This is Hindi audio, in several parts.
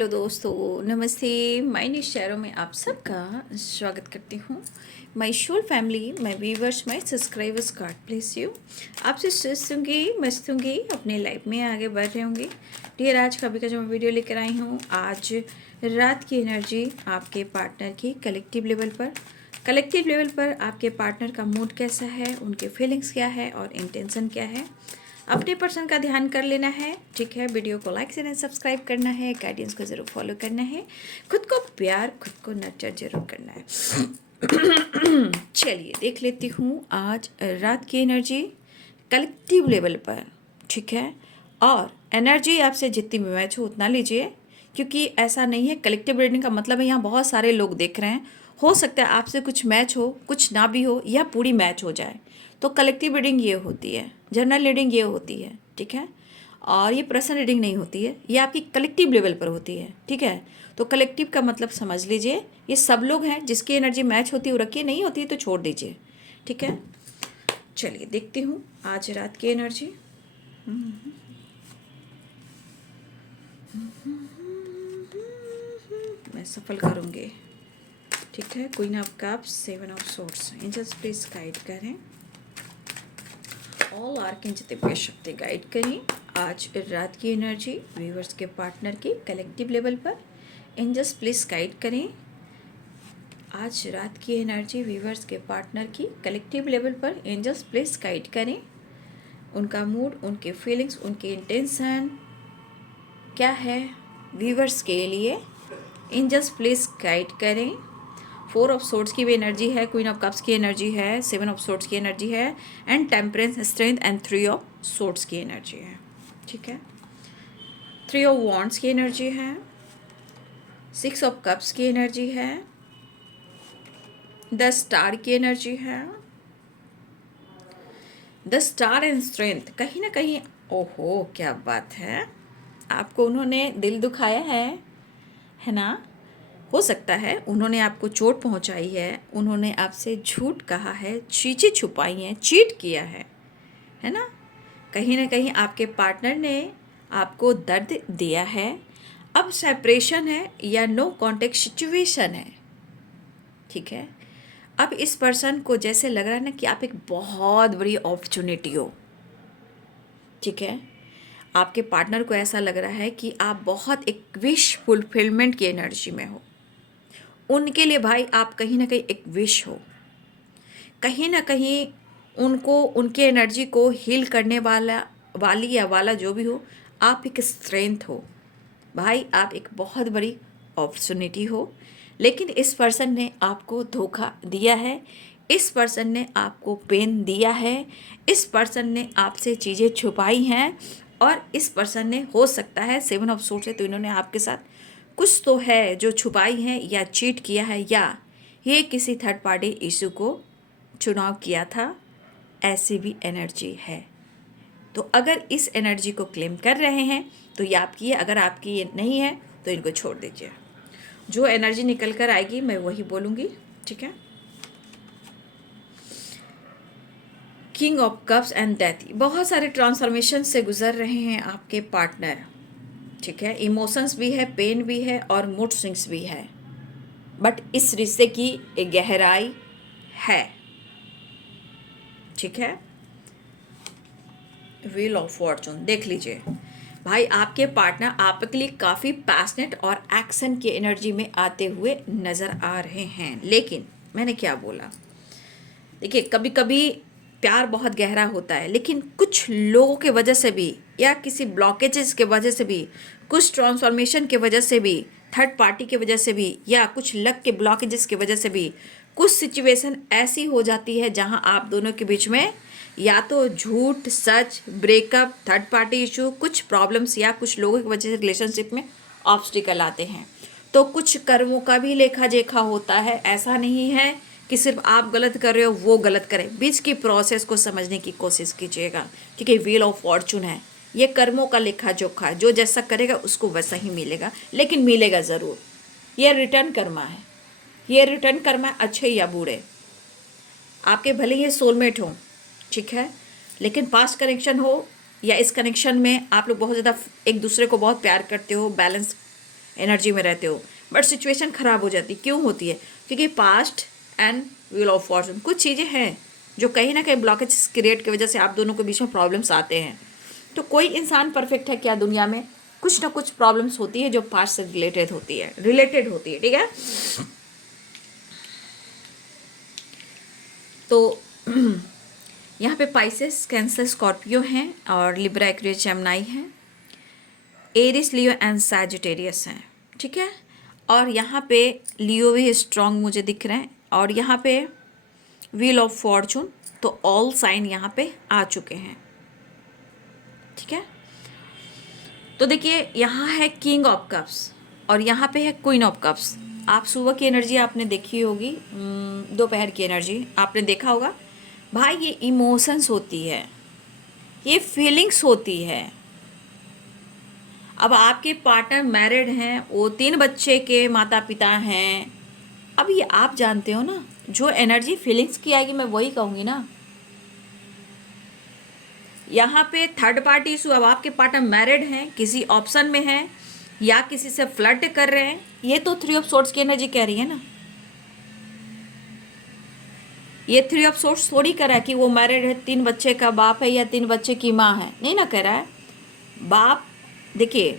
हेलो दोस्तों, नमस्ते। माय न्यूज़ शहरों में आप सबका स्वागत करती हूँ। My whole family, my viewers, my subscribers, God bless you. आपसे स्वस्थ होंगी, मस्त होंगी, अपने लाइफ में आगे बढ़ रहे होंगे। डियर, आज का अभी का जो मैं वीडियो लेकर आई हूँ, आज रात की एनर्जी आपके पार्टनर की कलेक्टिव लेवल पर आपके पार्टनर का मूड कैसा है, उनके फीलिंग्स क्या है और इंटेंशन क्या है, अपने पर्सन का ध्यान कर लेना है। ठीक है, वीडियो को लाइक शेयर एंड सब्सक्राइब करना है, गाइडेंस को ज़रूर फॉलो करना है, खुद को प्यार, खुद को नर्चर जरूर करना है। चलिए देख लेती हूँ आज रात की एनर्जी कलेक्टिव लेवल पर। ठीक है, और एनर्जी आपसे जितनी भी मैच हो उतना लीजिए, क्योंकि ऐसा नहीं है। कलेक्टिव रीडिंग का मतलब है यहाँ बहुत सारे लोग देख रहे हैं, हो सकता है आपसे कुछ मैच हो, कुछ ना भी हो, या पूरी मैच हो जाए। तो कलेक्टिव रीडिंग ये होती है, जनरल रीडिंग ये होती है। ठीक है, और ये पर्सनल रीडिंग नहीं होती है, ये आपकी कलेक्टिव लेवल पर होती है। ठीक है, तो कलेक्टिव का मतलब समझ लीजिए, ये सब लोग हैं जिसकी एनर्जी मैच होती है वो रखिए, नहीं होती है तो छोड़ दीजिए। ठीक है, चलिए देखती हूँ आज रात की एनर्जी। मैं सफल करूँगी। ठीक है, queen of cups, seven of swords, angels please guide करें। ऑल आर्कएंजल दिव्य शक्ति गाइड करें आज रात की एनर्जी व्यूअर्स के पार्टनर की कलेक्टिव लेवल पर। एंजल्स प्लीज गाइड करें आज रात की एनर्जी व्यूअर्स के पार्टनर की कलेक्टिव लेवल पर। एंजल्स प्लीज गाइड करें उनका मूड, उनके फीलिंग्स, उनकी इंटेंशन क्या है व्यूअर्स के लिए। एंजल्स प्लीज गाइड करें। फोर ऑफ सोर्ड्स की भी एनर्जी है, क्वीन ऑफ कप्स की एनर्जी है, सेवन ऑफ सोर्ड्स की एनर्जी है, and temperance, strength and three of swords की एनर्जी है। ठीक है, थ्री ऑफ वॉन्ड्स की एनर्जी है, सिक्स ऑफ कप्स की एनर्जी है, द स्टार की एनर्जी है। द स्टार एंड स्ट्रेंथ, कहीं ना कहीं, ओहो क्या बात है, आपको उन्होंने दिल दुखाया है ना। हो सकता है उन्होंने आपको चोट पहुंचाई है, उन्होंने आपसे झूठ कहा है, चीज़ें छुपाई हैं, चीट किया है ना। कहीं ना कहीं आपके पार्टनर ने आपको दर्द दिया है। अब सेपरेशन है या नो कांटेक्ट सिचुएशन है। ठीक है, अब इस पर्सन को जैसे लग रहा है ना कि आप एक बहुत बड़ी अपॉर्चुनिटी हो। ठीक है, आपके पार्टनर को ऐसा लग रहा है कि आप बहुत एक विश फुलफिलमेंट की एनर्जी में हो। उनके लिए भाई आप कहीं ना कहीं एक विश हो, कहीं ना कहीं उनको, उनके एनर्जी को हील करने वाली या वाला जो भी हो, आप एक स्ट्रेंथ हो भाई, आप एक बहुत बड़ी अपॉर्चुनिटी हो। लेकिन इस पर्सन ने आपको धोखा दिया है, इस पर्सन ने आपको पेन दिया है, इस पर्सन ने आपसे चीज़ें छुपाई हैं, और इस पर्सन ने, हो सकता है सेवन ऑफ सोर्ड्स है तो इन्होंने आपके साथ कुछ तो है जो छुपाई है या चीट किया है, या ये किसी थर्ड पार्टी इशू को चुनाव किया था, ऐसी भी एनर्जी है। तो अगर इस एनर्जी को क्लेम कर रहे हैं तो ये आपकी है, अगर आपकी ये नहीं है तो इनको छोड़ दीजिए। जो एनर्जी निकल कर आएगी मैं वही बोलूँगी। ठीक है, king of cups and death, बहुत सारे ट्रांसफॉर्मेशन से गुजर रहे हैं आपके पार्टनर। ठीक है, इमोशंस भी है, पेन भी है, और मूड स्विंग्स भी है, बट इस रिश्ते की एक गहराई है। ठीक है, व्हील ऑफ फॉर्चून देख लीजिए भाई, आपके पार्टनर आपके लिए काफ़ी पैशनेट और एक्शन की एनर्जी में आते हुए नज़र आ रहे हैं। लेकिन मैंने क्या बोला, देखिए कभी कभी प्यार बहुत गहरा होता है, लेकिन कुछ लोगों के वजह से भी, या किसी ब्लॉकेजेस के वजह से भी, कुछ ट्रांसफॉर्मेशन के वजह से भी, थर्ड पार्टी की वजह से भी, या कुछ लक के ब्लॉकेजेस की वजह से भी, कुछ सिचुएशन ऐसी हो जाती है जहां आप दोनों के बीच में या तो झूठ, सच, ब्रेकअप, थर्ड पार्टी इशू, कुछ प्रॉब्लम्स, या कुछ लोगों की वजह से रिलेशनशिप में ऑब्स्टिकल आते हैं। तो कुछ कर्मों का भी लेखा जोखा होता है। ऐसा नहीं है कि सिर्फ आप गलत कर रहे हो वो गलत करें, बीच की प्रोसेस को समझने की कोशिश कीजिएगा, क्योंकि व्हील ऑफ फॉर्चून है, ये कर्मों का लेखा जोखा है। जो जैसा करेगा उसको वैसा ही मिलेगा, लेकिन मिलेगा ज़रूर। ये रिटर्न कर्मा है, ये रिटर्न कर्मा है, अच्छे या बुरे। आपके भले ये सोलमेट हो, ठीक है, लेकिन पास्ट कनेक्शन हो या इस कनेक्शन में आप लोग बहुत ज़्यादा एक दूसरे को बहुत प्यार करते हो, बैलेंस एनर्जी में रहते हो, बट सिचुएशन ख़राब हो जाती। क्यों होती है? क्योंकि past and wheel of Fortune, कुछ चीज़ें हैं जो कहीं ना कहीं ब्लॉकेज क्रिएट की वजह से आप दोनों के बीच में प्रॉब्लम्स आते हैं। तो कोई इंसान परफेक्ट है क्या दुनिया में? कुछ ना कुछ प्रॉब्लम्स होती है जो पास्ट से रिलेटेड होती है, ठीक है। तो यहाँ पे पाइसेस, कैंसर, स्कॉर्पियो हैं और लिब्रा, एक्वेरियस, जेमिनी हैं, एरिस, लियो एंड सैजिटेरियस हैं, ठीक है। और यहाँ पे लियो भी स्ट्रॉन्ग मुझे दिख रहे हैं, और यहाँ पे व्हील ऑफ फॉर्चून, तो ऑल साइन यहाँ पे आ चुके हैं, ठीक है। तो देखिए यहाँ है किंग ऑफ कप्स और यहाँ पे है क्वीन ऑफ कप्स। आप सुबह की एनर्जी आपने देखी होगी, दोपहर की एनर्जी आपने देखा होगा। भाई ये इमोशंस होती है, ये फीलिंग्स होती है। अब आपके पार्टनर मैरिड हैं, वो 3 बच्चे के माता पिता हैं। अब ये आप जानते हो ना, जो एनर्जी फीलिंग्स की आएगी मैं वही कहूँगी ना। यहाँ पे थर्ड पार्टी इशू, अब आपके पार्टनर मैरिड हैं, किसी ऑप्शन में हैं या किसी से फ्लर्ट कर रहे हैं, ये तो 3 ऑफ सोर्ड्स की एनर्जी कह रही है ना। ये 3 ऑफ सोर्ड्स थोड़ी कह रहा है कि वो मैरिड है, 3 बच्चे का बाप है या 3 बच्चे की माँ है, नहीं ना कह रहा है। बाप, देखिए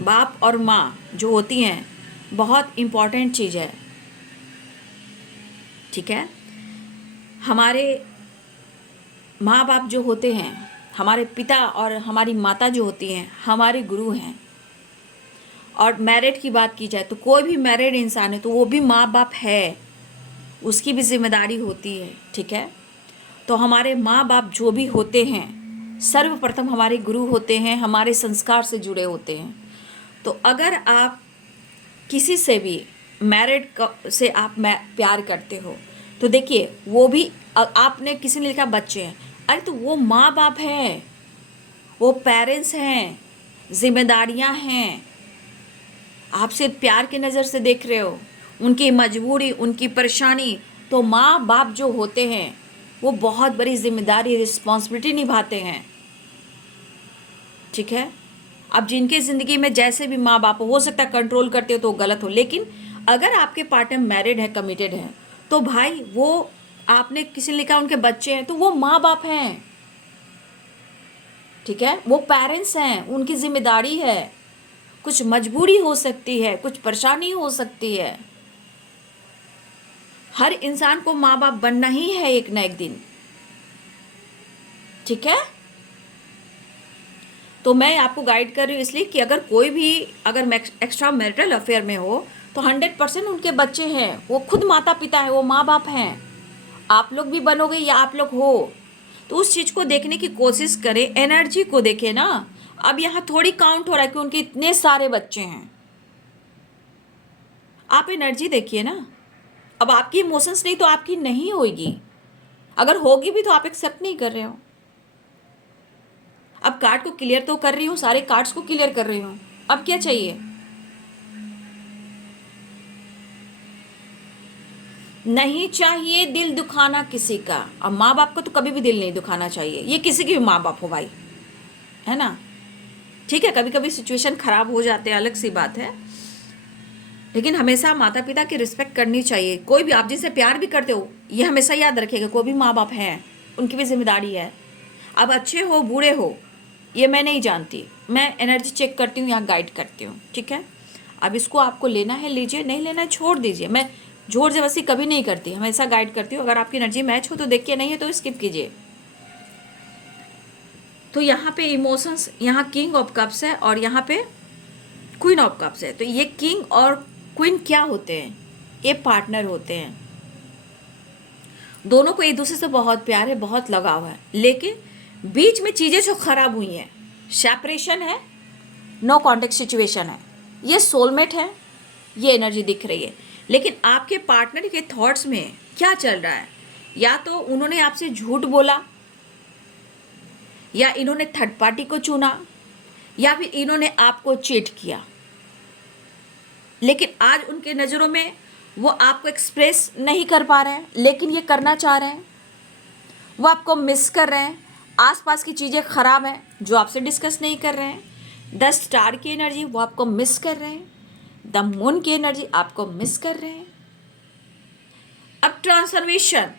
बाप और माँ जो होती हैं बहुत इम्पॉर्टेंट चीज़ है, ठीक है। हमारे माँ बाप जो होते हैं, हमारे पिता और हमारी माता जो होती हैं, हमारे गुरु हैं। और मैरिड की बात की जाए तो कोई भी मैरिड इंसान है तो वो भी माँ बाप है, उसकी भी जिम्मेदारी होती है, ठीक है। तो हमारे माँ बाप जो भी होते हैं सर्वप्रथम हमारे गुरु होते हैं, हमारे संस्कार से जुड़े होते हैं। तो अगर आप किसी से भी मैरिड से आप प्यार करते हो तो देखिए वो भी, आपने किसी ने लिखा बच्चे हैं, अरे तो वो माँ बाप हैं, वो पेरेंट्स हैं, जिम्मेदारियां हैं। आप सिर्फ प्यार की नज़र से देख रहे हो, उनकी मजबूरी, उनकी परेशानी। तो माँ बाप जो होते हैं वो बहुत बड़ी जिम्मेदारी, रिस्पॉन्सिबिलिटी निभाते हैं, ठीक है। अब जिनकी ज़िंदगी में जैसे भी माँ बाप हो सकता है कंट्रोल करते हो तो गलत हो, लेकिन अगर आपके पार्टनर मैरिड है, कमिटेड है, तो भाई वो, आपने किसी ने लिखा उनके बच्चे हैं, तो वो माँ बाप हैं, ठीक है। वो पेरेंट्स हैं, उनकी जिम्मेदारी है। कुछ मजबूरी हो सकती है, कुछ परेशानी हो सकती है। हर इंसान को माँ बाप बनना ही है एक ना एक दिन, ठीक है। तो मैं आपको गाइड कर रही हूँ इसलिए कि अगर कोई भी अगर एक्स्ट्रा मैरिटल अफेयर में हो तो 100% उनके बच्चे हैं, वो खुद माता पिता है, वो माँ बाप हैं। आप लोग भी बनोगे या आप लोग हो, तो उस चीज़ को देखने की कोशिश करें, एनर्जी को देखें ना। अब यहाँ थोड़ी काउंट हो रहा है कि उनके इतने सारे बच्चे हैं, आप एनर्जी देखिए ना। अब आपकी इमोशंस नहीं तो आपकी नहीं होगी, अगर होगी भी तो आप एक्सेप्ट नहीं कर रहे हो। अब कार्ड को क्लियर तो कर रही हूँ, सारे कार्ड्स को क्लियर कर रही हूँ, अब क्या चाहिए? नहीं चाहिए दिल दुखाना किसी का। अब माँ बाप को तो कभी भी दिल नहीं दुखाना चाहिए, ये किसी की भी माँ बाप हो भाई, है ना। ठीक है, कभी कभी सिचुएशन खराब हो जाते हैं, अलग सी बात है, लेकिन हमेशा माता पिता की रिस्पेक्ट करनी चाहिए। कोई भी, आप जिनसे प्यार भी करते हो ये हमेशा याद रखिएगा, कोई भी माँ बाप हैं, उनकी भी जिम्मेदारी है। अब अच्छे हो बूढ़े हो ये मैं नहीं जानती, मैं एनर्जी चेक करती हूँ, यहाँ गाइड करती हूँ, ठीक है। अब इसको आपको लेना है लीजिए, नहीं लेना है छोड़ दीजिए। मैं जोर जबरदस्ती कभी नहीं करती, हमेशा गाइड करती हूँ। अगर आपकी एनर्जी मैच हो तो देखिए, नहीं है तो स्किप कीजिए। तो यहाँ पे इमोशंस, यहाँ किंग ऑफ कप्स है और यहाँ पे क्वीन ऑफ कप्स है। तो ये किंग और क्वीन क्या होते हैं? ये पार्टनर होते हैं, दोनों को एक दूसरे से बहुत प्यार है, बहुत लगाव है, लेकिन बीच में चीज़ें जो खराब हुई हैं, सेपरेशन है, नो कॉन्टेक्ट सिचुएशन है, ये सोलमेट है, ये एनर्जी दिख रही है। लेकिन आपके पार्टनर के थॉट्स में क्या चल रहा है? या तो उन्होंने आपसे झूठ बोला, या इन्होंने थर्ड पार्टी को चुना, या फिर इन्होंने आपको चीट किया। लेकिन आज उनके नज़रों में वो आपको एक्सप्रेस नहीं कर पा रहे हैं, लेकिन ये करना चाह रहे हैं। वो आपको मिस कर रहे हैं, आसपास की चीज़ें ख़राब हैं जो आपसे डिस्कस नहीं कर रहे हैं। 10 स्टार की एनर्जी, वो आपको मिस कर रहे हैं, द मून की एनर्जी आपको मिस कर रहे हैं। अब ट्रांसफॉर्मेशन,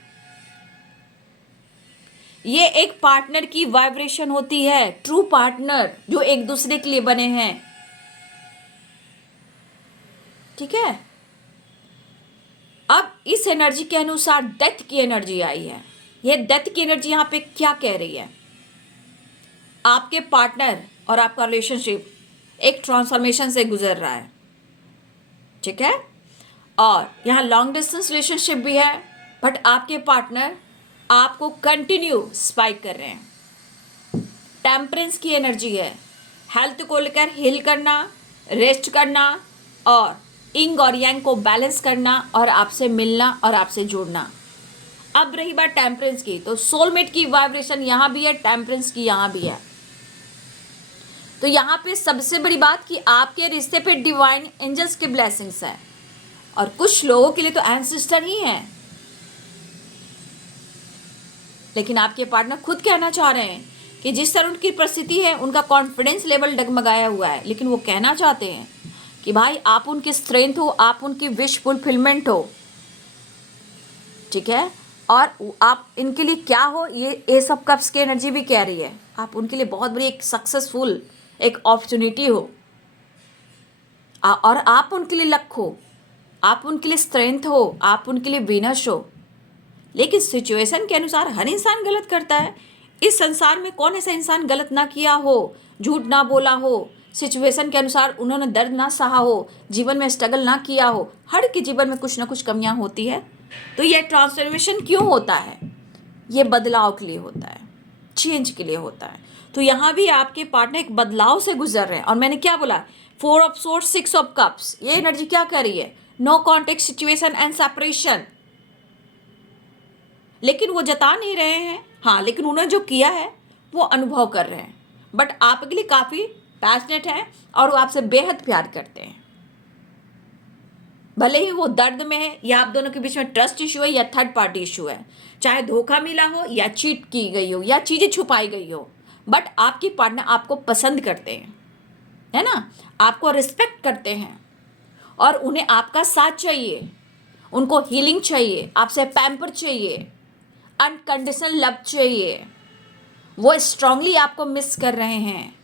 ये एक पार्टनर की वाइब्रेशन होती है, ट्रू पार्टनर जो एक दूसरे के लिए बने हैं, ठीक है। अब इस एनर्जी के अनुसार डेथ की एनर्जी आई है। ये डेथ की एनर्जी यहाँ पे क्या कह रही है? आपके पार्टनर और आपका रिलेशनशिप एक ट्रांसफॉर्मेशन से गुजर रहा है, ठीक है। और यहाँ लॉन्ग डिस्टेंस रिलेशनशिप भी है, बट आपके पार्टनर आपको कंटिन्यू स्पाइक कर रहे हैं। टेम्परेंस की एनर्जी है, हेल्थ को लेकर हील करना, रेस्ट करना और इंग और यांग को बैलेंस करना और आपसे मिलना और आपसे जुड़ना। अब रही बात टेम्परेंस की, तो सोलमेट की वाइब्रेशन यहाँ भी है, टेम्परेंस की यहाँ भी है। तो यहाँ पे सबसे बड़ी बात कि आपके रिश्ते पे डिवाइन एंजल्स के ब्लेसिंग्स है, और कुछ लोगों के लिए तो एंसेस्टर ही हैं। लेकिन आपके पार्टनर खुद कहना चाह रहे हैं कि जिस तरह उनकी परिस्थिति है, उनका कॉन्फिडेंस लेवल डगमगाया हुआ है, लेकिन वो कहना चाहते हैं कि भाई आप उनकी स्ट्रेंथ हो, आप उनकी विश फुलफिलमेंट हो, ठीक है। और आप इनके लिए क्या हो, ये एस ऑफ कप्स की एनर्जी भी कह रही है। आप उनके लिए बहुत बड़ी एक सक्सेसफुल एक अपॉर्चुनिटी हो, और आप उनके लिए लक हो, आप उनके लिए स्ट्रेंथ हो, आप उनके लिए वीनस हो। लेकिन सिचुएशन के अनुसार हर इंसान गलत करता है। इस संसार में कौन ऐसा इंसान गलत ना किया हो, झूठ ना बोला हो, सिचुएशन के अनुसार उन्होंने दर्द ना सहा हो, जीवन में स्ट्रगल ना किया हो। हर के जीवन में कुछ ना कुछ कमियां होती है। तो ये ट्रांसफॉर्मेशन क्यों होता है? ये बदलाव के लिए होता है, चेंज के लिए होता है। तो यहाँ भी आपके पार्टनर एक बदलाव से गुजर रहे हैं। और मैंने क्या बोला, 4 ऑफ सोर्ड्स, 6 ऑफ कप्स, ये एनर्जी क्या कर रही है? No contact situation and separation. लेकिन वो जता नहीं रहे हैं, हाँ, लेकिन उन्होंने जो किया है वो अनुभव कर रहे हैं। बट आपके लिए काफ़ी पैशनेट हैं और वो आपसे बेहद प्यार करते हैं। भले ही वो दर्द में है, या आप दोनों के बीच में ट्रस्ट इशू है या थर्ड पार्टी इशू है, चाहे धोखा मिला हो या चीट की गई हो या चीज़ें छुपाई गई हो, बट आपकी पार्टनर आपको पसंद करते हैं, है ना, आपको रिस्पेक्ट करते हैं, और उन्हें आपका साथ चाहिए, उनको हीलिंग चाहिए, आपसे पैम्पर चाहिए, अनकंडीशनल लव चाहिए। वो स्ट्रांगली आपको मिस कर रहे हैं,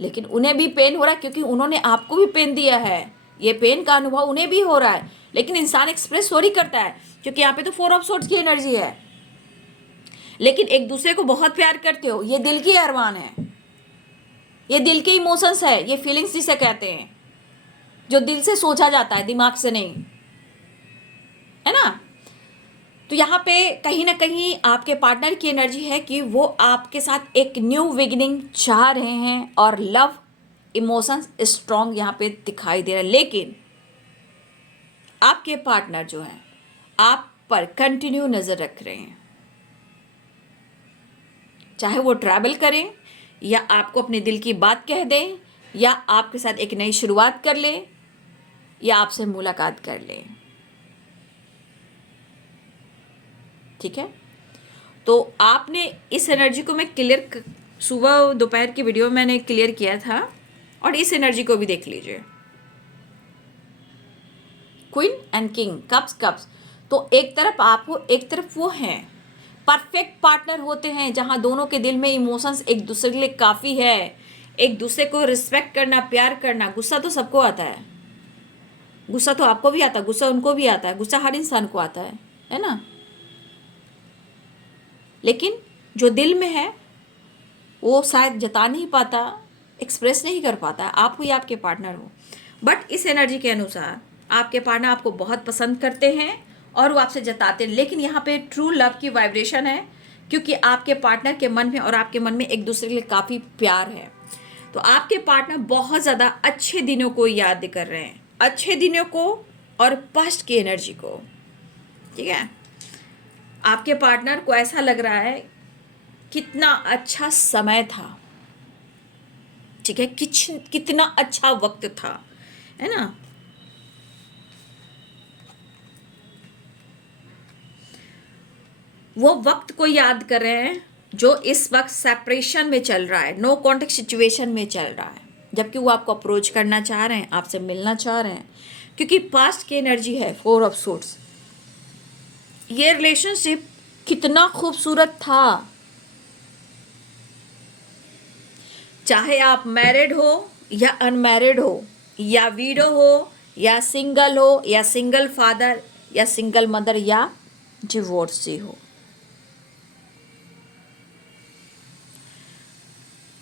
लेकिन उन्हें भी पेन हो रहा है क्योंकि उन्होंने आपको भी पेन दिया है। ये पेन का अनुभव उन्हें भी हो रहा है, लेकिन इंसान एक्सप्रेस सॉरी करता है क्योंकि यहाँ पे तो 4 ऑफ सोर्ड्स की एनर्जी है। लेकिन एक दूसरे को बहुत प्यार करते हो, ये दिल की अरमान है, ये दिल के इमोशंस है, ये फीलिंग्स जिसे कहते हैं, जो दिल से सोचा जाता है, दिमाग से नहीं, है ना। तो यहाँ पे कहीं ना कहीं आपके पार्टनर की एनर्जी है कि वो आपके साथ एक न्यू बिगिनिंग चाह रहे हैं, और लव इमोशंस स्ट्रॉन्ग यहाँ पे दिखाई दे रहा है। लेकिन आपके पार्टनर जो है आप पर कंटिन्यू नज़र रख रहे हैं, चाहे वो ट्रैवल करें या आपको अपने दिल की बात कह दें, या आपके साथ एक नई शुरुआत कर ले, या आपसे मुलाकात कर ले, ठीक है। तो आपने इस एनर्जी को मैं क्लियर सुबह दोपहर की वीडियो में मैंने क्लियर किया था, और इस एनर्जी को भी देख लीजिए। Queen and king, cups cups, तो एक तरफ आप हो, एक तरफ वो हैं। परफेक्ट पार्टनर होते हैं जहां दोनों के दिल में इमोशंस एक दूसरे के लिए काफ़ी है, एक दूसरे को रिस्पेक्ट करना, प्यार करना। गुस्सा तो सबको आता है, गुस्सा तो आपको भी आता है, गुस्सा उनको भी आता है, गुस्सा हर इंसान को आता है ना। लेकिन जो दिल में है वो शायद जता नहीं पाता, एक्सप्रेस नहीं कर पाता। आप हो या आपके पार्टनर हो, बट इस एनर्जी के अनुसार आपके पार्टनर आपको बहुत पसंद करते हैं और वो आपसे जताते हैं। लेकिन यहाँ पे ट्रू लव की वाइब्रेशन है, क्योंकि आपके पार्टनर के मन में और आपके मन में एक दूसरे के लिए काफ़ी प्यार है। तो आपके पार्टनर बहुत ज़्यादा अच्छे दिनों को याद कर रहे हैं, अच्छे दिनों को और पास्ट की एनर्जी को, ठीक है। आपके पार्टनर को ऐसा लग रहा है कितना अच्छा समय था, ठीक है, कितना अच्छा वक्त था, है ना। वो वक्त को याद कर रहे हैं जो इस वक्त सेपरेशन में चल रहा है, नो कॉन्टेक्ट सिचुएशन में चल रहा है, जबकि वो आपको अप्रोच करना चाह रहे हैं, आपसे मिलना चाह रहे हैं, क्योंकि पास्ट की एनर्जी है 4 ऑफ सोर्ड्स। ये रिलेशनशिप कितना खूबसूरत था, चाहे आप मैरिड हो या अनमैरिड हो, या वीडो हो या सिंगल हो, या सिंगल फादर या सिंगल मदर, या डिवोर्सी हो।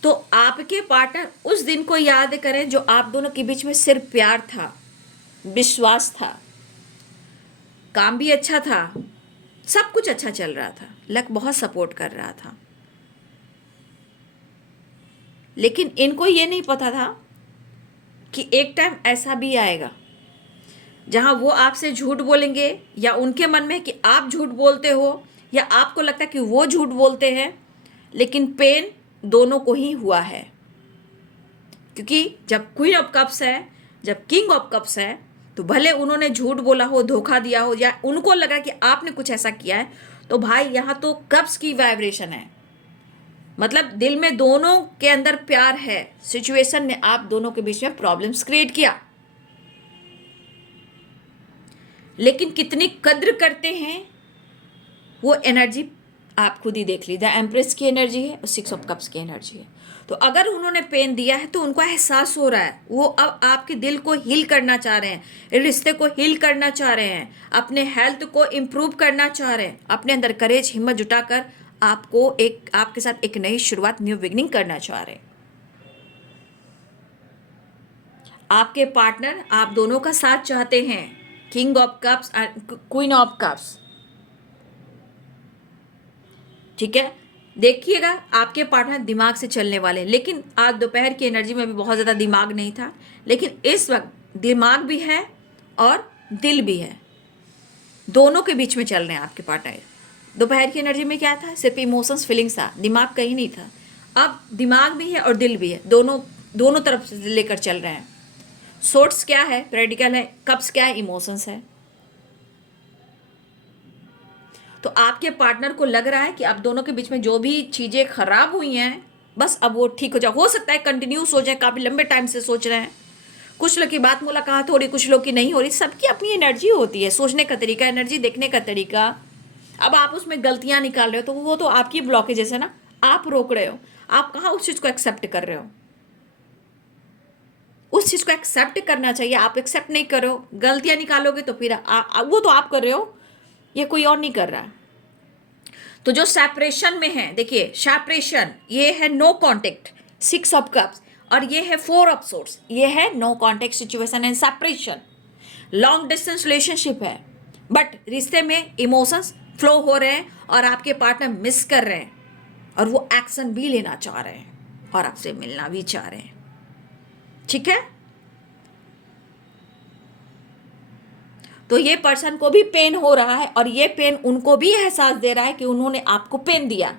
तो आपके पार्टनर उस दिन को याद करें जो आप दोनों के बीच में सिर्फ प्यार था, विश्वास था, काम भी अच्छा था, सब कुछ अच्छा चल रहा था, लक बहुत सपोर्ट कर रहा था। लेकिन इनको ये नहीं पता था कि एक टाइम ऐसा भी आएगा जहां वो आपसे झूठ बोलेंगे, या उनके मन में कि आप झूठ बोलते हो, या आपको लगता है कि वो झूठ बोलते हैं, लेकिन पेन दोनों को ही हुआ है। क्योंकि जब क्वीन ऑफ कप्स है, जब किंग ऑफ कप्स है, तो भले उन्होंने झूठ बोला हो, धोखा दिया हो, या उनको लगा कि आपने कुछ ऐसा किया है, तो भाई यहां तो कप्स की वाइब्रेशन है, मतलब दिल में दोनों के अंदर प्यार है। सिचुएशन ने आप दोनों के बीच में प्रॉब्लम्स क्रिएट किया, लेकिन कितनी कद्र करते हैं वो एनर्जी आप खुद ही देख लीजिए। एम्प्रेस की एनर्जी है और 6 ऑफ कप्स की एनर्जी है। तो अगर उन्होंने पेन दिया है तो उनको एहसास हो रहा है, वो अब आपके दिल को हील करना चाह रहे हैं, रिश्ते को हील करना चाह रहे हैं, अपने हेल्थ को इम्प्रूव करना चाह रहे हैं, अपने अंदर करेज, हिम्मत जुटाकर आपके साथ एक नई शुरुआत, न्यू बिगनिंग करना चाह रहे हैं। आपके पार्टनर आप दोनों का साथ चाहते हैं, king of cups and queen of cups. ठीक है, देखिएगा आपके पार्टनर दिमाग से चलने वाले, लेकिन आज दोपहर की एनर्जी में भी बहुत ज़्यादा दिमाग नहीं था, लेकिन इस वक्त दिमाग भी है और दिल भी है, दोनों के बीच में चल रहे हैं आपके पार्टनर। दोपहर की एनर्जी में क्या था, सिर्फ इमोशंस, फीलिंग्स था, दिमाग कहीं नहीं था। अब दिमाग भी है और दिल भी है, दोनों तरफ से लेकर चल रहे हैं। सोर्ट्स क्या है, प्रैक्टिकल है, कप्स क्या है, इमोशंस है। तो आपके पार्टनर को लग रहा है कि आप दोनों के बीच में जो भी चीज़ें खराब हुई हैं, बस अब वो ठीक हो जाए। हो सकता है कंटिन्यूस हो जाए, काफ़ी लंबे टाइम से सोच रहे हैं। कुछ लोग की बात मुलाकात हो रही, कुछ लोग की नहीं हो रही, सबकी अपनी एनर्जी होती है, सोचने का तरीका, एनर्जी देखने का तरीका। अब आप उसमें गलतियां निकाल रहे हो तो वो तो आपकी ब्लॉकेजेस है ना, आप रोक रहे हो। आप कहाँ उस चीज़ को एक्सेप्ट कर रहे हो? उस चीज़ को एक्सेप्ट करना चाहिए, आप एक्सेप्ट नहीं करो, गलतियां निकालोगे तो फिर वो तो आप कर रहे हो, ये कोई और नहीं कर रहा। तो जो सेपरेशन में है, देखिए सेपरेशन, ये है नो कॉन्टेक्ट, 6 ऑफ कप्स, और ये है 4 ऑफ सोर्ड्स, ये है no contact situation and separation. Long distance relationship है, बट रिश्ते में इमोशंस फ्लो हो रहे हैं और आपके पार्टनर मिस कर रहे हैं, और वो एक्शन भी लेना चाह रहे हैं और आपसे मिलना भी चाह रहे हैं। ठीक है, तो ये पर्सन को भी पेन हो रहा है, और ये पेन उनको भी एहसास दे रहा है कि उन्होंने आपको पेन दिया,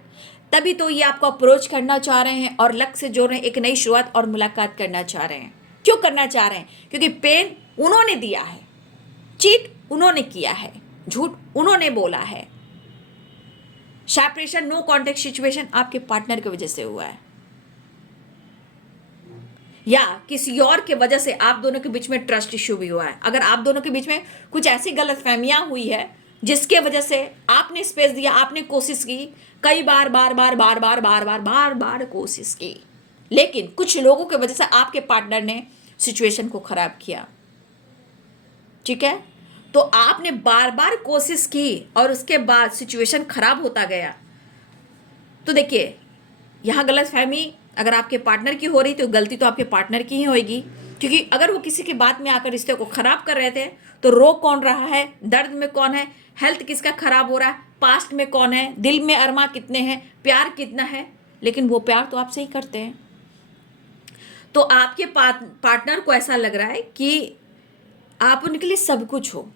तभी तो ये आपको अप्रोच करना चाह रहे हैं और लक से जोड़ रहे हैं, एक नई शुरुआत और मुलाकात करना चाह रहे हैं। क्यों करना चाह रहे हैं? क्योंकि पेन उन्होंने दिया है, चीट उन्होंने किया है, झूठ उन्होंने बोला है, सेपरेशन, नो कॉन्टेक्ट सिचुएशन आपके पार्टनर की वजह से हुआ है, या किसी और के वजह से आप दोनों के बीच में ट्रस्ट इश्यू भी हुआ है। अगर आप दोनों के बीच में कुछ ऐसी गलतफहमियां हुई है जिसके वजह से आपने स्पेस दिया, आपने कोशिश की, कई बार बार बार बार बार बार बार बार बार कोशिश की, लेकिन कुछ लोगों की वजह से आपके पार्टनर ने सिचुएशन को खराब किया। ठीक है, तो आपने बार बार कोशिश की और उसके बाद सिचुएशन खराब होता गया। तो देखिए, यहाँ गलतफहमी अगर आपके पार्टनर की हो रही तो गलती तो आपके पार्टनर की ही होगी, क्योंकि अगर वो किसी की बात में आकर रिश्ते को खराब कर रहे थे तो रो कौन रहा है, दर्द में कौन है, हेल्थ किसका खराब हो रहा है, पास्ट में कौन है, दिल में अरमा कितने हैं, प्यार कितना है, लेकिन वो प्यार तो आपसे ही करते हैं। तो आपके पार्टनर को ऐसा लग रहा है कि आप उनके लिए सब कुछ हो।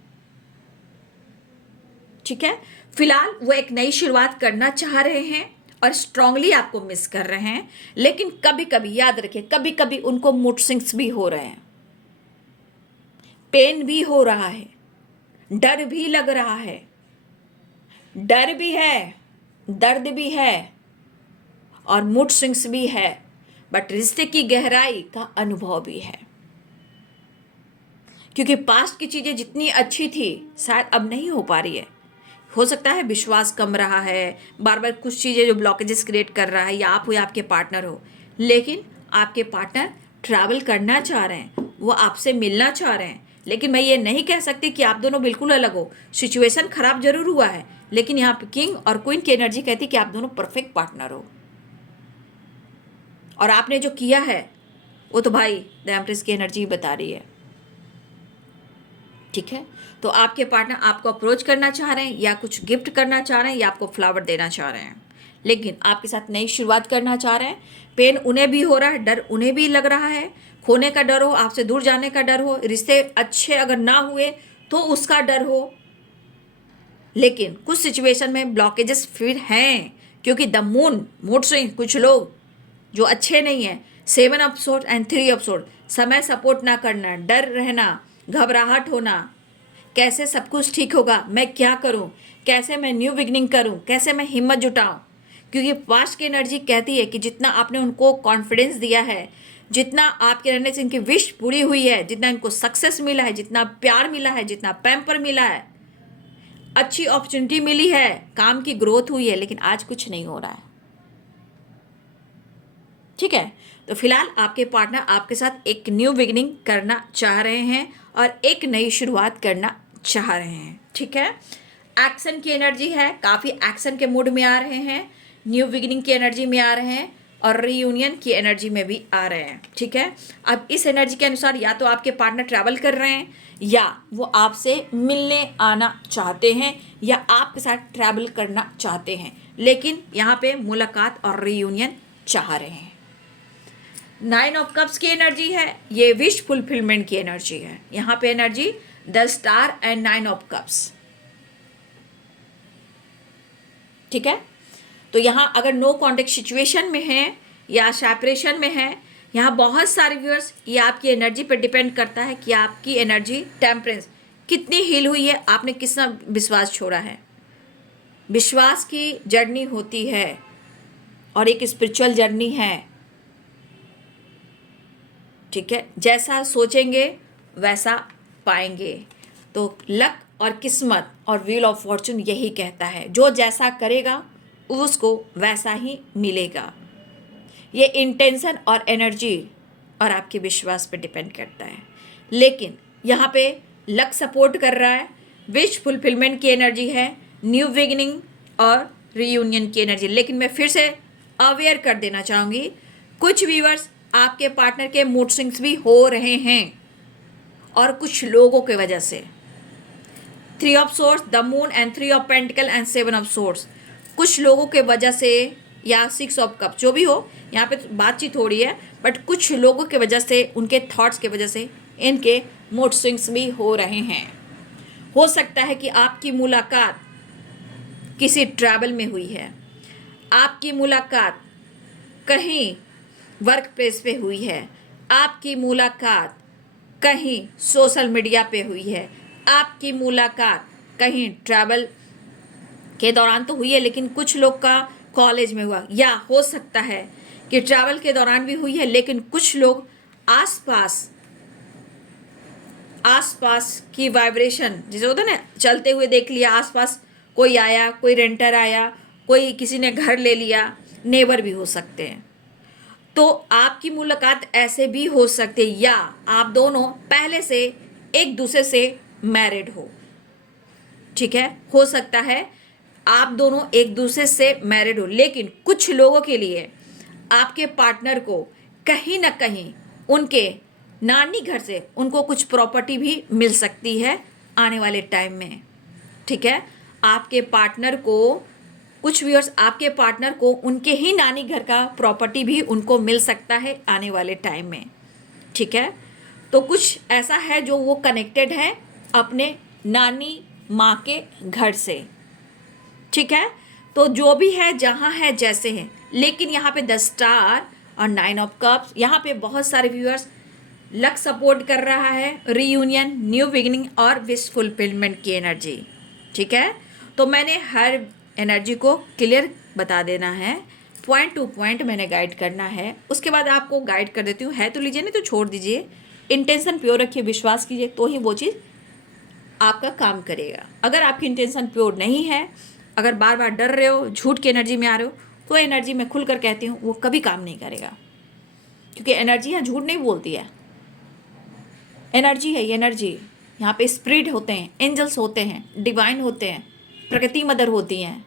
ठीक है, फिलहाल वो एक नई शुरुआत करना चाह रहे हैं और स्ट्रांगली आपको मिस कर रहे हैं, लेकिन कभी कभी याद रखिए, कभी कभी उनको मूड स्विंग्स भी हो रहे हैं, पेन भी हो रहा है, डर भी लग रहा है, डर भी है, दर्द भी है और मूड स्विंग्स भी है, बट रिश्ते की गहराई का अनुभव भी है, क्योंकि पास्ट की चीज़ें जितनी अच्छी थी शायद अब नहीं हो पा रही है। हो सकता है विश्वास कम रहा है, बार बार कुछ चीज़ें जो ब्लॉकेजेस क्रिएट कर रहा है, या आप हो या आपके पार्टनर हो, लेकिन आपके पार्टनर ट्रैवल करना चाह रहे हैं, वो आपसे मिलना चाह रहे हैं। लेकिन मैं ये नहीं कह सकती कि आप दोनों बिल्कुल अलग हो। सिचुएशन खराब जरूर हुआ है, लेकिन यहाँ पे किंग और क्वीन की एनर्जी कहती है कि आप दोनों परफेक्ट पार्टनर हो। और आपने जो किया है वो तो भाई द एम्प्रेस की एनर्जी बता रही है। ठीक है, तो आपके पार्टनर आपको अप्रोच करना चाह रहे हैं, या कुछ गिफ्ट करना चाह रहे हैं, या आपको फ्लावर देना चाह रहे हैं, लेकिन आपके साथ नई शुरुआत करना चाह रहे हैं। पेन उन्हें भी हो रहा है, डर उन्हें भी लग रहा है, खोने का डर हो, आपसे दूर जाने का डर हो, रिश्ते अच्छे अगर ना हुए तो उसका डर हो। लेकिन कुछ सिचुएशन में ब्लॉकेजेस फिर हैं, क्योंकि द मूड स्विंग, कुछ लोग जो अच्छे नहीं हैं, 7 of sword and 3 of sword, समय सपोर्ट ना करना, डर रहना, घबराहट होना, कैसे सब कुछ ठीक होगा, मैं क्या करूं, कैसे मैं न्यू बिगनिंग करूं, कैसे मैं हिम्मत जुटाऊं। क्योंकि पास्ट की एनर्जी कहती है कि जितना आपने उनको कॉन्फिडेंस दिया है, जितना आपके रहने से इनकी विश पूरी हुई है, जितना इनको सक्सेस मिला है, जितना प्यार मिला है, जितना पैम्पर मिला है, अच्छी अपॉर्चुनिटी मिली है, काम की ग्रोथ हुई है, लेकिन आज कुछ नहीं हो रहा है। ठीक है, तो फिलहाल आपके पार्टनर आपके साथ एक न्यू बिगिनिंग करना चाह रहे हैं और एक नई शुरुआत करना चाह रहे हैं। ठीक है, एक्शन की एनर्जी है, काफ़ी एक्शन के मूड में आ रहे हैं, न्यू बिगिनिंग की एनर्जी में आ रहे हैं, और रीयूनियन की एनर्जी में भी आ रहे हैं। ठीक है, अब इस एनर्जी के अनुसार या तो आपके पार्टनर ट्रैवल कर रहे हैं, या वो आपसे मिलने आना चाहते हैं, या आपके साथ ट्रैवल करना चाहते हैं, लेकिन यहाँ पे मुलाकात और रीयूनियन चाह रहे हैं। 9 ऑफ कप्स की एनर्जी है, ये विश फुलफिलमेंट की एनर्जी है। यहाँ पे energy the star and 9 of cups. ठीक है, तो यहाँ अगर नो कॉन्टेक्ट सिचुएशन में है या सेपरेशन में है, यहाँ बहुत सारे व्यूअर्स, ये आपकी एनर्जी पर डिपेंड करता है कि आपकी एनर्जी टेम्परेंस कितनी हील हुई है, आपने कितना विश्वास छोड़ा है। विश्वास की जर्नी होती है और एक स्पिरिचुअल जर्नी है। ठीक है, जैसा सोचेंगे वैसा पाएंगे। तो लक और किस्मत और व्हील ऑफ फॉर्चून यही कहता है, जो जैसा करेगा उसको वैसा ही मिलेगा। ये इंटेंशन और एनर्जी और आपके विश्वास पे डिपेंड करता है। लेकिन यहाँ पे लक सपोर्ट कर रहा है, विश फुलफिलमेंट की एनर्जी है, न्यू बिगिनिंग और रीयूनियन की एनर्जी। लेकिन मैं फिर से अवेयर कर देना चाहूँगी, कुछ व्यूअर्स आपके पार्टनर के मूड स्विंग्स भी हो रहे हैं, और कुछ लोगों के वजह से 3 of source, the moon and 3 of pentacle and 7 of source, कुछ लोगों के वजह से, या 6 ऑफ कप, जो भी हो, यहाँ पे बातचीत हो रही है, बट कुछ लोगों के वजह से, उनके थॉट्स के वजह से इनके मूड स्विंग्स भी हो रहे हैं। हो सकता है कि आपकी मुलाकात किसी ट्रैवल में हुई है, आपकी मुलाकात कहीं वर्क प्लेस पे हुई है, आपकी मुलाकात कहीं सोशल मीडिया पे हुई है, आपकी मुलाकात कहीं ट्रैवल के दौरान तो हुई है, लेकिन कुछ लोग का कॉलेज में हुआ, या हो सकता है कि ट्रैवल के दौरान भी हुई है, लेकिन कुछ लोग आसपास की वाइब्रेशन, जैसे होता है ना, चलते हुए देख लिया, आसपास कोई आया, कोई रेंटर आया, कोई किसी ने घर ले लिया, नेबर भी हो सकते हैं। तो आपकी मुलाकात ऐसे भी हो सकती है, या आप दोनों पहले से एक दूसरे से मैरिड हो। ठीक है, हो सकता है आप दोनों एक दूसरे से मैरिड हो, लेकिन कुछ लोगों के लिए आपके पार्टनर को कहीं ना कहीं उनके नानी घर से उनको कुछ प्रॉपर्टी भी मिल सकती है आने वाले टाइम में। ठीक है, आपके पार्टनर को, कुछ व्यूअर्स आपके पार्टनर को उनके ही नानी घर का प्रॉपर्टी भी उनको मिल सकता है आने वाले टाइम में। ठीक है, तो कुछ ऐसा है जो वो कनेक्टेड है अपने नानी माँ के घर से। ठीक है, तो जो भी है, जहाँ है, जैसे है, लेकिन यहाँ पे द स्टार और 9 ऑफ कप्स, यहाँ पे बहुत सारे व्यूअर्स लक सपोर्ट कर रहा है, रीयूनियन, न्यू बिगिनिंग और विश फुलफिलमेंट की एनर्जी। ठीक है, तो मैंने हर एनर्जी को क्लियर बता देना है, पॉइंट टू पॉइंट मैंने गाइड करना है। उसके बाद आपको गाइड कर देती हूँ, है तो लीजिए, नहीं तो छोड़ दीजिए। इंटेंशन प्योर रखिए, विश्वास कीजिए, तो ही वो चीज़ आपका काम करेगा। अगर आपकी इंटेंशन प्योर नहीं है, अगर बार बार डर रहे हो, झूठ की एनर्जी में आ रहे हो, तो एनर्जी मैं खुल कर कहती हूँ वो कभी काम नहीं करेगा, क्योंकि एनर्जी यहाँ झूठ नहीं बोलती है। एनर्जी है ये, एनर्जी यहाँ पे स्पिरिट होते हैं, एंजल्स होते हैं, डिवाइन होते हैं, प्रकृति मदर होती हैं,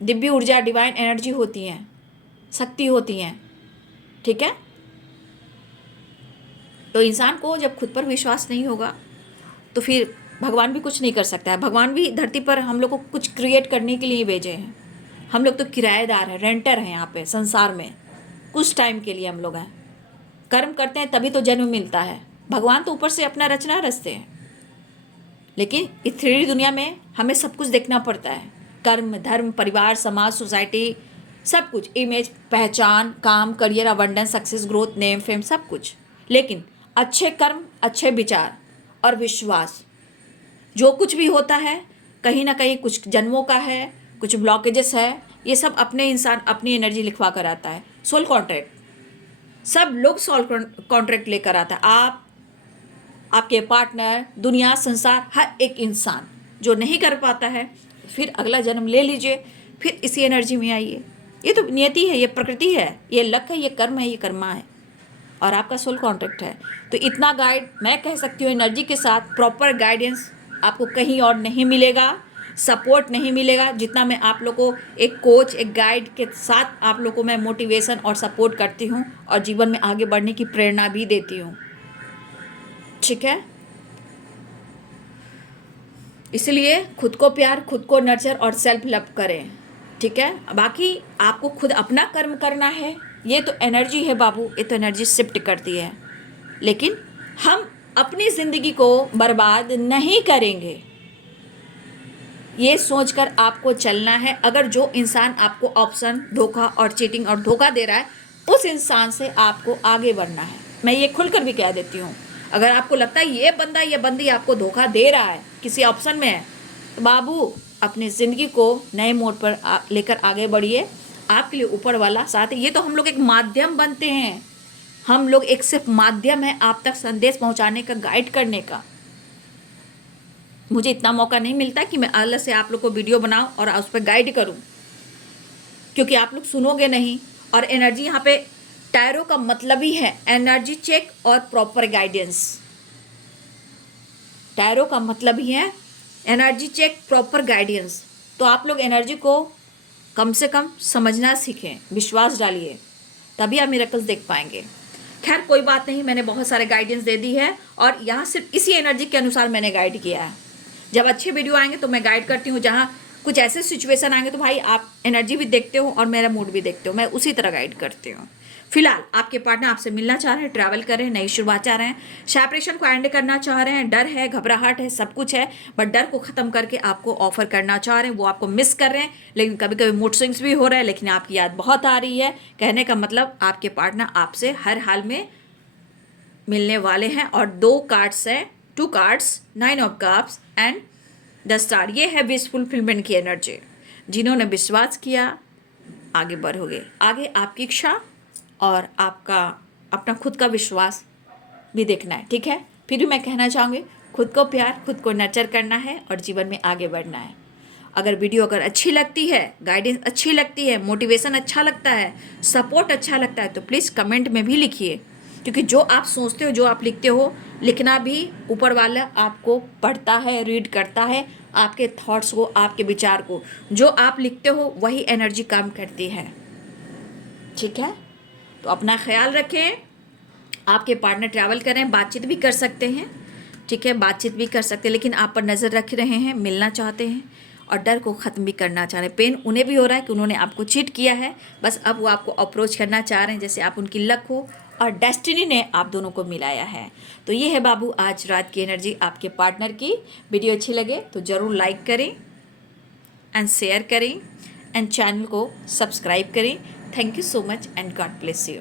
दिव्य ऊर्जा डिवाइन एनर्जी होती हैं, शक्ति होती हैं। ठीक है, तो इंसान को जब खुद पर विश्वास नहीं होगा तो फिर भगवान भी कुछ नहीं कर सकता है। भगवान भी धरती पर हम लोग को कुछ क्रिएट करने के लिए भेजे हैं। हम लोग तो किराएदार हैं, रेंटर हैं यहाँ पे संसार में, कुछ टाइम के लिए हम लोग हैं। कर्म करते हैं तभी तो जन्म मिलता है। भगवान तो ऊपर से अपना रचना रचते हैं, लेकिन इस 3D दुनिया में हमें सब कुछ देखना पड़ता है। कर्म, धर्म, परिवार, समाज, सोसाइटी, सब कुछ, इमेज, पहचान, काम, career, abundance, success, growth, name, fame, सब कुछ। लेकिन अच्छे कर्म, अच्छे विचार और विश्वास, जो कुछ भी होता है कहीं ना कहीं कुछ जन्मों का है, कुछ ब्लॉकेजेस है, ये सब अपने इंसान अपनी एनर्जी लिखवा कर आता है। सोल कॉन्ट्रैक्ट, सब लोग सोल कॉन्ट्रैक्ट लेकर आता है। आप, आपके पार्टनर, दुनिया, संसार, हर एक इंसान जो नहीं कर पाता है, फिर अगला जन्म ले लीजिए, फिर इसी एनर्जी में आइए। ये तो नियति है, ये प्रकृति है, ये लक है, ये कर्म है, ये कर्मा है, और आपका सोल कॉन्ट्रैक्ट है। तो इतना गाइड मैं कह सकती हूँ, एनर्जी के साथ प्रॉपर गाइडेंस आपको कहीं और नहीं मिलेगा, सपोर्ट नहीं मिलेगा जितना मैं आप लोग को एक कोच, एक गाइड के साथ आप लोग को मैं मोटिवेशन और सपोर्ट करती हूँ और जीवन में आगे बढ़ने की प्रेरणा भी देती हूँ। ठीक है, इसलिए खुद को प्यार, खुद को नर्चर और सेल्फ लव करें। ठीक है, बाकी आपको खुद अपना कर्म करना है। ये तो एनर्जी है बाबू, ये तो एनर्जी शिफ्ट करती है, लेकिन हम अपनी ज़िंदगी को बर्बाद नहीं करेंगे, ये सोचकर आपको चलना है। अगर जो इंसान आपको ऑप्शन, धोखा और चीटिंग और धोखा दे रहा है, उस इंसान से आपको आगे बढ़ना है। मैं ये खुलकर भी कह देती हूँ, अगर आपको लगता है ये बंदा, ये बंदी आपको धोखा दे रहा है, किसी ऑप्शन में है, तो बाबू अपनी ज़िंदगी को नए मोड़ पर लेकर आगे बढ़िए। आपके लिए ऊपर वाला साथ है। ये तो हम लोग एक माध्यम बनते हैं, हम लोग एक सिर्फ माध्यम है आप तक संदेश पहुंचाने का, गाइड करने का। मुझे इतना मौका नहीं मिलता कि मैं अलग से आप लोग को वीडियो बनाऊं और उस पर गाइड करूं, क्योंकि आप लोग सुनोगे नहीं। और एनर्जी यहाँ पे टैरो का मतलब ही है एनर्जी चेक और प्रॉपर गाइडेंस। टैरो का मतलब ही है एनर्जी चेक, प्रॉपर गाइडेंस। तो आप लोग एनर्जी को कम से कम समझना सीखें, विश्वास डालिए, तभी आप मिरेकल्स देख पाएंगे। खैर कोई बात नहीं, मैंने बहुत सारे गाइडेंस दे दी है और यहाँ सिर्फ इसी एनर्जी के अनुसार मैंने गाइड किया है। जब अच्छे वीडियो आएंगे तो मैं गाइड करती हूँ, जहाँ कुछ ऐसे सिचुएशन आएंगे तो भाई आप एनर्जी भी देखते हो और मेरा मूड भी देखते हो, मैं उसी तरह गाइड करती हूँ। फिलहाल आपके पार्टनर आपसे मिलना चाह रहे हैं, ट्रैवल कर रहे हैं, नई शुरुआत चाह रहे हैं, सेपरेशन को एंड करना चाह रहे हैं, डर है, घबराहट है, सब कुछ है, बट डर को ख़त्म करके आपको ऑफर करना चाह रहे हैं। वो आपको मिस कर रहे हैं, लेकिन कभी कभी मूड स्विंग्स भी हो रहा है, लेकिन आपकी याद बहुत आ रही है। कहने का मतलब आपके पार्टनर आपसे हर हाल में मिलने वाले हैं। और 2 कार्ड्स हैं, 2 cards, 9 of cups and the star. ये है विश फुलफिलमेंट की एनर्जी। जिन्होंने विश्वास किया आगे बढ़ोगे, आगे आपकी इच्छा और आपका अपना खुद का विश्वास भी देखना है। ठीक है, फिर भी मैं कहना चाहूँगी, खुद को प्यार, खुद को नर्चर करना है और जीवन में आगे बढ़ना है। अगर वीडियो अगर अच्छी लगती है, गाइडेंस अच्छी लगती है, मोटिवेशन अच्छा लगता है, सपोर्ट अच्छा लगता है, तो प्लीज़ कमेंट में भी लिखिए, क्योंकि जो आप सोचते हो, जो आप लिखते हो, लिखना भी ऊपर वाला आपको पढ़ता है, रीड करता है, आपके थॉट्स को, आपके विचार को। जो आप लिखते हो वही एनर्जी काम करती है। ठीक है, तो अपना ख्याल रखें। आपके पार्टनर ट्रैवल कर रहे हैं, बातचीत भी कर सकते हैं। ठीक है, बातचीत भी कर सकते हैं, लेकिन आप पर नज़र रख रहे हैं, मिलना चाहते हैं और डर को ख़त्म भी करना चाह रहे हैं। पेन उन्हें भी हो रहा है कि उन्होंने आपको चीट किया है, बस अब वो आपको अप्रोच करना चाह रहे हैं जैसे आप उनकी लक हो और डेस्टिनी ने आप दोनों को मिलाया है। तो ये है बाबू आज रात की एनर्जी आपके पार्टनर की। वीडियो अच्छी लगे तो ज़रूर लाइक करें एंड शेयर करें एंड चैनल को सब्सक्राइब करें। Thank you so much and God bless you.